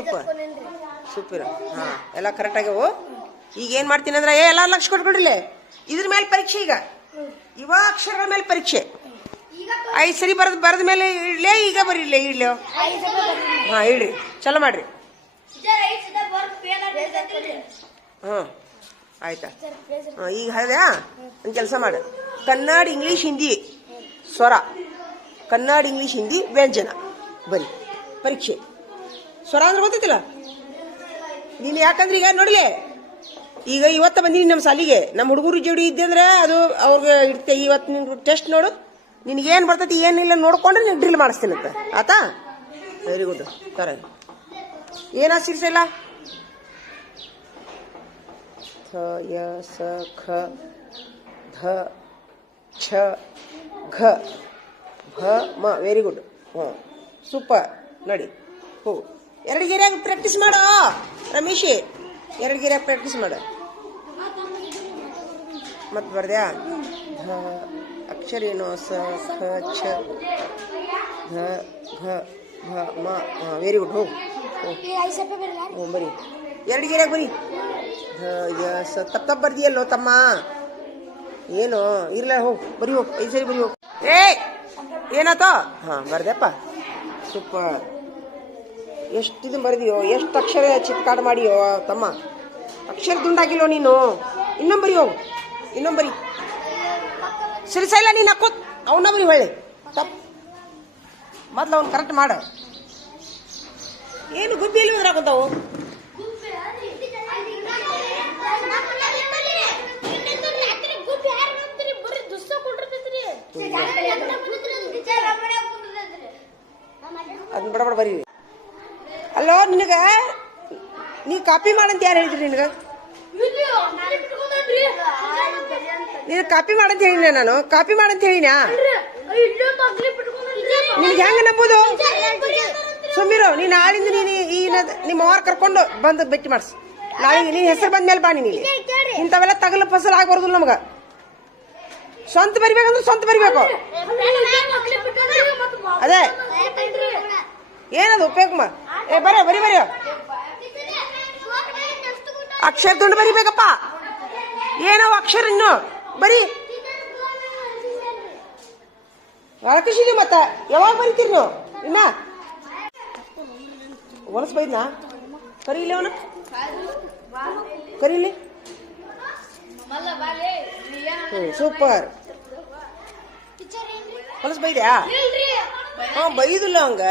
Super super. ಹಾಂ, ಎಲ್ಲ correct ಆಗ್ಯಾವು. ಈಗ ಏನು ಮಾಡ್ತೀನಿ ಅಂದ್ರೆ ಎಲ್ಲ ಲಕ್ಷ ಕೊಟ್ಕೊಡ್ರಿಲ್ಲ. ಇದ್ರ ಮೇಲೆ ಪರೀಕ್ಷೆ. ಈಗ ಇವ ಅಕ್ಷರಗಳ ಮೇಲೆ ಪರೀಕ್ಷೆ. 5 ಸರಿ ಬರೆದ ಮೇಲೆ ಇಡ್ಲೇ. ಈಗ ಬರೀ ಇಡ್ಲಿ. ಹಾಂ, ಇಡ್ರಿ. ಚಲೋ ಮಾಡ್ರಿ. ಹಾಂ, ಆಯ್ತಾ? ಹಾಂ, ಈಗ ಹೇಳ್ಯಾ ಒಂದು ಕೆಲಸ ಮಾಡು. ಕನ್ನಡ, ಇಂಗ್ಲೀಷ್, ಹಿಂದಿ ಸ್ವರ, ಕನ್ನಡ, ಇಂಗ್ಲೀಷ್, ಹಿಂದಿ ವ್ಯಂಜನ ಬರೀ ಪರೀಕ್ಷೆ. ಸ್ವರ ಅಂದ್ರೆ ಗೊತ್ತಿಲ್ಲ ನೀನು. ಯಾಕಂದ್ರೆ ಈಗ ನೋಡ್ಲಿ, ಈಗ ಇವತ್ತು ಬಂದೀನಿ ನಮ್ಮ ಸಾಲಿಗೆ. ನಮ್ಮ ಹುಡುಗರು ಜೋಡಿ ಇದ್ದೆ ಅಂದ್ರೆ ಅದು ಅವ್ರಿಗೆ ಇಡ್ತೆ. ಇವತ್ತು ನಿನ್ನ ಟೆಸ್ಟ್ ನೋಡು, ನಿನಗೇನು ಬರ್ತೈತಿ ಏನಿಲ್ಲ ನೋಡ್ಕೊಂಡ್ರೆ ನೀನು ಡ್ರಿಲ್ ಮಾಡಿಸ್ತೀನಂತ. ಆತಾ? Very good. ಸರಿ, ಏನಾ ಸಿರ್ಸಿಲ್ಲ? ಥ ಯ ಸ ಖ ಧ ಛ ಘ ಭ ಮ. Very good. ಹಾಂ, ಸೂಪರ್. ನೋಡಿ, ಹೋ 2 ಗೆರೆಯಾಗ ಪ್ರಾಕ್ಟೀಸ್ ಮಾಡೋ ರಮೇಶಿ. 2 ಗೆರೆಯಾಗ ಪ್ರಾಕ್ಟೀಸ್ ಮಾಡು. ಮತ್ತೆ ಬರ್ದ್ಯಾ? ಧ ಅಕ್ಷರ ಏನು? ಸ ಖ ಛ ಧ ಘ ಭ ಮ. ಹಾಂ, ವೆರಿ ಗುಡ್. ಹೋಗು ಹ್ಞೂ, ಬರೀ 2 ಗೆರೆಯಾಗ ಬರೀ. ಧ ಯ ಸ ತಪ್ಪ ಬರ್ದಿಯಲ್ಲೋ ತಮ್ಮ. ಏನು ಇರ್ಲ, ಹೋಗು ಬರೀ. ಹೋಗು 5 ಸರಿ ಬರೀ. ಹೋಗು. ಏನಾತ? ಹಾಂ, ಬರ್ದಪ್ಪ. ಸೂಪರ್. ಎಷ್ಟು ಇದು ಬರ್ದಿಯೋ, ಎಷ್ಟು ಅಕ್ಷರ ಚಿತ್ಕಾಟ ಮಾಡಿಯೋ ತಮ್ಮ. ಅಕ್ಷರ ದುಂಡಾಗಿಲ್ಲೋ ನೀನು. ಇನ್ನೊಂದು ಬರೀ. ಹೋಗು, ಇನ್ನೊಂದು ಬರೀ. ಸಿರಿಸಲ್ಲ ನೀನು ಹಾಕೋ. ಅವನ್ನ ಬರೀ ಹೊಳ್ಳಿ. ತಪ್ಪು. ಮೊದ್ಲು ಅವ್ನು ಕರೆಕ್ಟ್ ಮಾಡು. ಏನು ಗುಬ್ಬಿ ಎಲ್ಲಿ ಹೋದ್ರಾಕಂತಾವು? ಅದನ್ನ ಬಡ ಬರೀ. ಅಲ್ಲೋ, ನಿನಗ ನೀ ಕಾಪಿ ಮಾಡಂತ ಯಾರು ಹೇಳಿದ್ರಿ? ನಿನಗ ನೀನು ಕಾಪಿ ಮಾಡಂತ ಹೇಳಿನ? ನಾನು ಕಾಪಿ ಮಾಡಂತ ಹೇಳಿನ? ನಿನ್ಗೆ ಹೆಂಗ ನಂಬುದು? ಸುಮ್ಮಿರು. ನೀನು ನಾಳಿಂದ ನೀನು ನಿಮ್ಮ ಅವ್ರ ಕರ್ಕೊಂಡು ಬಂದು ಭೇಟಿ ಮಾಡಿಸ್. ನಾಳೆ ನೀನು ಹೆಸರು ಬಂದ ಮೇಲೆ ಬಾ. ನೀನು ಇಂಥವೆಲ್ಲ ತಗಲು ಫಸಲ್ ಆಗ್ಬಾರ್ದು ನಮ್ಗೆ. ಸ್ವಂತ ಬರಿಬೇಕಂದ್ರೆ ಸ್ವಂತ ಬರಿಬೇಕು. ಅದೇ ಏನದು ಉಪಯೋಗ? ಬರೀ ಬರೀ ಬರೀ. ಅಕ್ಷರ ದುಂಡು ಬರಿಬೇಕಪ್ಪ. ಏನವು ಅಕ್ಷರ ಇನ್ನು ಬರೀ. ಹೊಳಕಿಸಿದೀವಿ ಮತ್ತೆ. ಯಾವಾಗ ಬರಿತೀರಿ ನೀವು? ಇನ್ನ ಹೊಲಸ್ ಬೈದ್ನಾ? ಕರೀಲಿ ಅವನು, ಕರೀಲಿ. ಸೂಪರ್. ಹೊಲಸ್ ಬೈದ್ಯಾ? ಹಾಂ, ಬೈದಿಲ್ಲ ಹಂಗ.